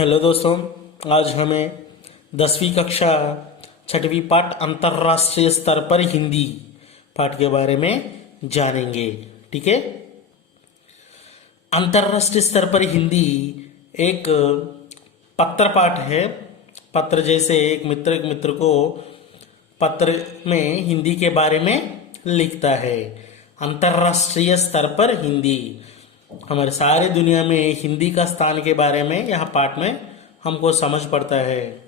Hello दोस्तों, आज हमें 10वीं कक्षा 6वीं पाठ अंतर्राष्ट्रीय स्तर पर हिंदी पाठ के बारे में जानेंगे। ठीक है। अंतर्राष्ट्रीय स्तर पर हिंदी एक पत्र पाठ है। पत्र जैसे एक मित्र को पत्र में हिंदी के बारे में लिखता है। अंतर्राष्ट्रीय स्तर पर हिंदी हमारे सारे दुनिया में हिंदी का स्थान के बारे में यह पाठ में हमको समझ पड़ता है।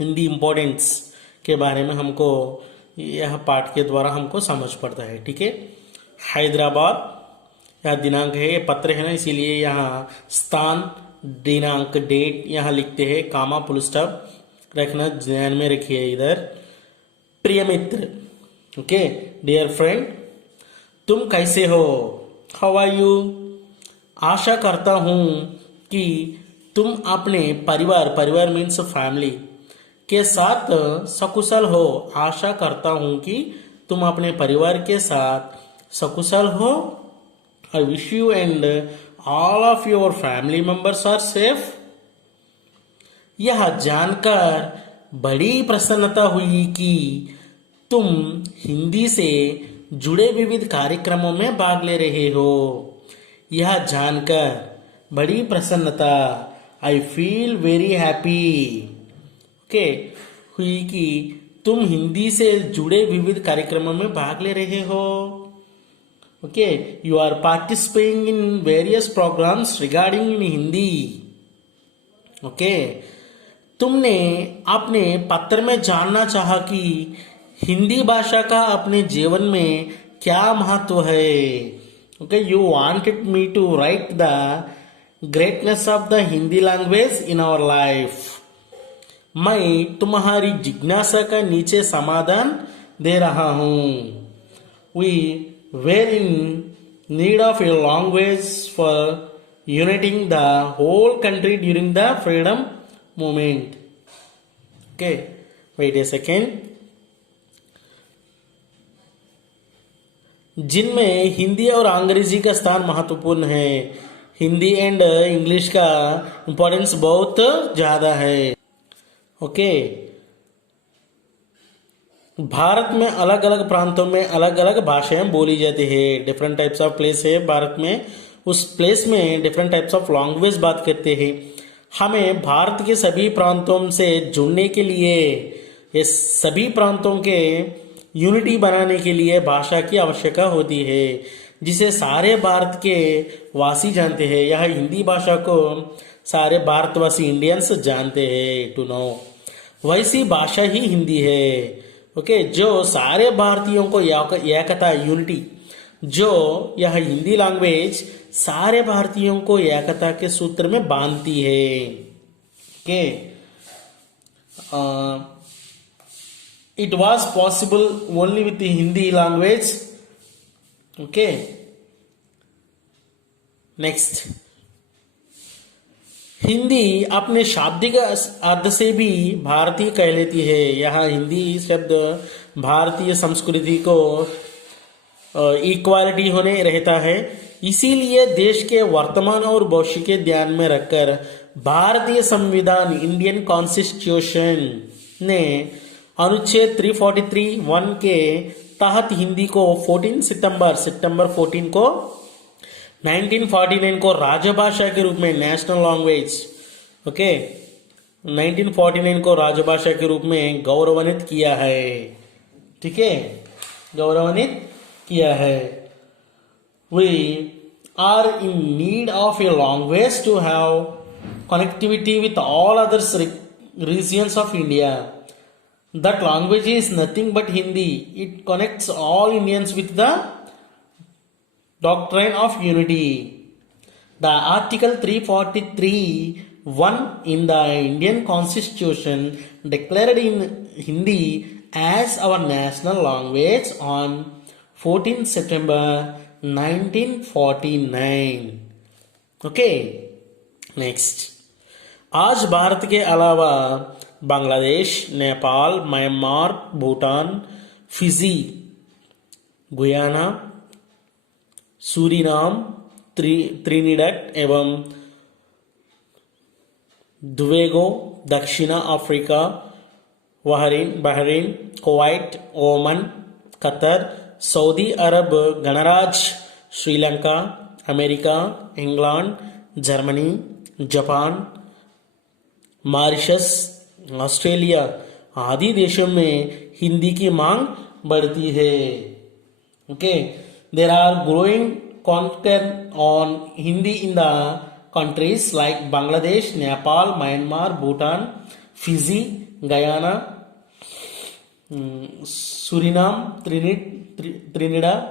हिंदी इम्पोर्टेंस के बारे में हमको यह पाठ के द्वारा हमको समझ पड़ता है। ठीक है। हैदराबाद यह दिनांक है, ये पत्र है ना, इसीलिए यहाँ स्थान, दिनांक, डेट यहाँ लिखते हैं। कामा फुल स्टॉप रखना ध्यान में रखिए इधर। प्रिय मित्र, ओके, डियर फ्रेंड, तुम कैसे हो? How are you? आशा करता हूँ कि तुम अपने परिवार मीन्स फैमिली के साथ सकुशल हो। आशा करता हूँ कि तुम अपने परिवार के साथ सकुशल हो। I wish you and all of your family members are safe. यह जानकर बड़ी प्रसन्नता हुई कि तुम हिंदी से जुड़े विविध कार्यक्रमों में भाग ले रहे हो। यह जानकर बड़ी प्रसन्नता, I feel very happy, okay, हुई कि तुम हिंदी से जुड़े विविध कार्यक्रमों में भाग ले रहे हो। Okay, you are participating in various programmes regarding in Hindi. Okay, तुमने अपने पत्र में जानना चाहा कि हिंदी भाषा का अपने जीवन में क्या महत्व है। Okay, you wanted me to write the greatness of the Hindi language in our life. मैं तुम्हारी जिज्ञासा का नीचे समाधान दे रहा हूँ। We were in need of a language for uniting the whole country during the freedom movement. Okay, wait a second. जिनमें हिंदी और अंग्रेजी का स्थान महत्वपूर्ण है। हिंदी एंड इंग्लिश का इम्पोर्टेंस बहुत ज़्यादा है। ओके, भारत में अलग अलग प्रांतों में अलग अलग भाषाएं बोली जाती है। डिफरेंट टाइप्स ऑफ प्लेस है भारत में, उस प्लेस में डिफरेंट टाइप्स ऑफ लैंग्वेज बात करते हैं। हमें भारत के सभी प्रांतों से जुड़ने के लिए, ये सभी प्रांतों के यूनिटी बनाने के लिए भाषा की आवश्यकता होती है, जिसे सारे भारत के वासी जानते हैं। यह हिंदी भाषा को सारे भारतवासी इंडियंस जानते हैं, टू नो। वैसी भाषा ही हिंदी है। ओके, जो सारे भारतीयों को एकता, यूनिटी, जो यह हिंदी लैंग्वेज सारे भारतीयों को एकता के सूत्र में बांधती है। Okay, it was possible only with the Hindi language. Okay, next, Hindi अपने शाब्दिक अर्थ से भी भारतीय कहलाती है। यहाँ हिंदी शब्द भारतीय संस्कृति को इक्वालिटी होने रहता है। इसीलिए देश के वर्तमान और भविष्य के ध्यान में रखकर भारतीय संविधान, इंडियन कॉन्स्टिट्यूशन ने अनुच्छेद 343(1) के तहत हिंदी को 14 सितंबर 14 को 1949 को राजभाषा के रूप में, नेशनल लैंग्वेज, ओके, 1949 को राजभाषा के रूप में गौरवान्वित किया है। ठीक है, गौरवान्वित किया है। We are in need of a language to have connectivity with all others regions of India. That language is nothing but Hindi. It connects all Indians with the doctrine of unity. The Article 343(1) in the Indian Constitution declared in Hindi as our national language on 14 September 1949. Okay, next. आज भारत के अलावा Bangladesh, Nepal, Myanmar, Bhutan, Fiji, Guyana, Suriname, Trinidad एवं Tobago, दक्षिण Africa, Bahrain, Kuwait, Oman, Qatar, Saudi Arab गणराज्य, Sri Lanka, America, England, Germany, Japan, Mauritius, Australia आदि देशों में हिंदी की मांग बढ़ती है. Okay, there are growing content on Hindi in the countries like Bangladesh, Nepal, Myanmar, Bhutan, Fiji, Guyana, Suriname, Trinidad,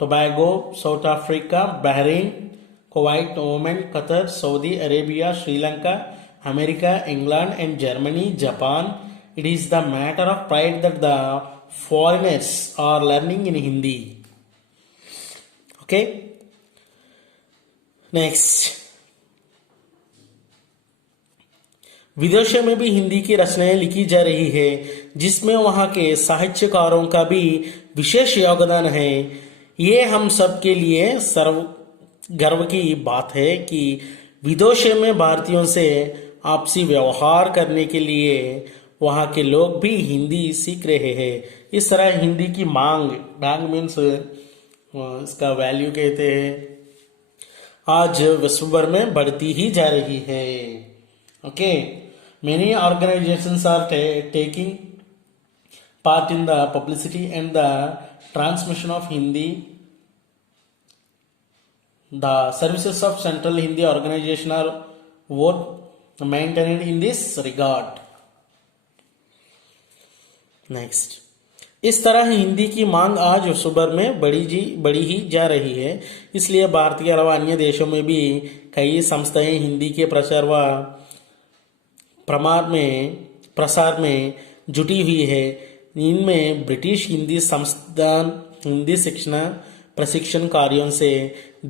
Tobago, South Africa, Bahrain, Kuwait, Oman, Qatar, Saudi Arabia, Sri Lanka, America, England and Germany, Japan. It is the matter of pride that the foreigners are learning in Hindi. Okay, next, विदेशों में भी हिंदी की रचनाएं लिखी जा रही है, जिसमें वहां के साहित्यकारों का भी विशेष योगदान है. ये हम सब के लिए सर्व गर्व की बात है कि विदेशों में भारतीयों से आपसी व्यवहार करने के लिए वहां के लोग भी हिंदी सीख रहे हैं. इस तरह हिंदी की मांग मीन्स इसका वैल्यू कहते हैं, आज विश्व भर में बढ़ती ही जा रही है. Okay, many organisations are taking part in the publicity and the transmission of Hindi. The services of central Hindi organisation are work maintained in this regard. Next, इस तरह हिंदी की मांग आज विश्व भर में बड़ी ही जा रही है. इसलिए भारत के अलावा अन्य देशों में भी कई संस्थाएं हिंदी के प्रचार व प्रसार में जुटी हुई है. इनमें ब्रिटिश हिंदी संस्थान हिंदी प्रशिक्षण कार्यों से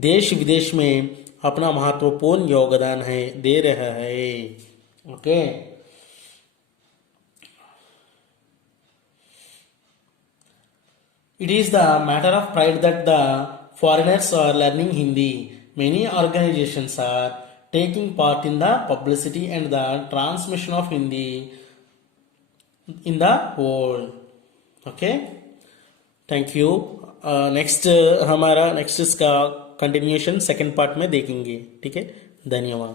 देश विदेश में अपना महत्वपूर्ण योगदान दे रहा है. Okay, it is the matter of pride that the foreigners are learning Hindi. Many organizations are taking part in the publicity and the transmission of Hindi in the world. Okay, thank you. Next हमारा इसका continuation second part में देखेंगे. ठीक है, धन्यवाद.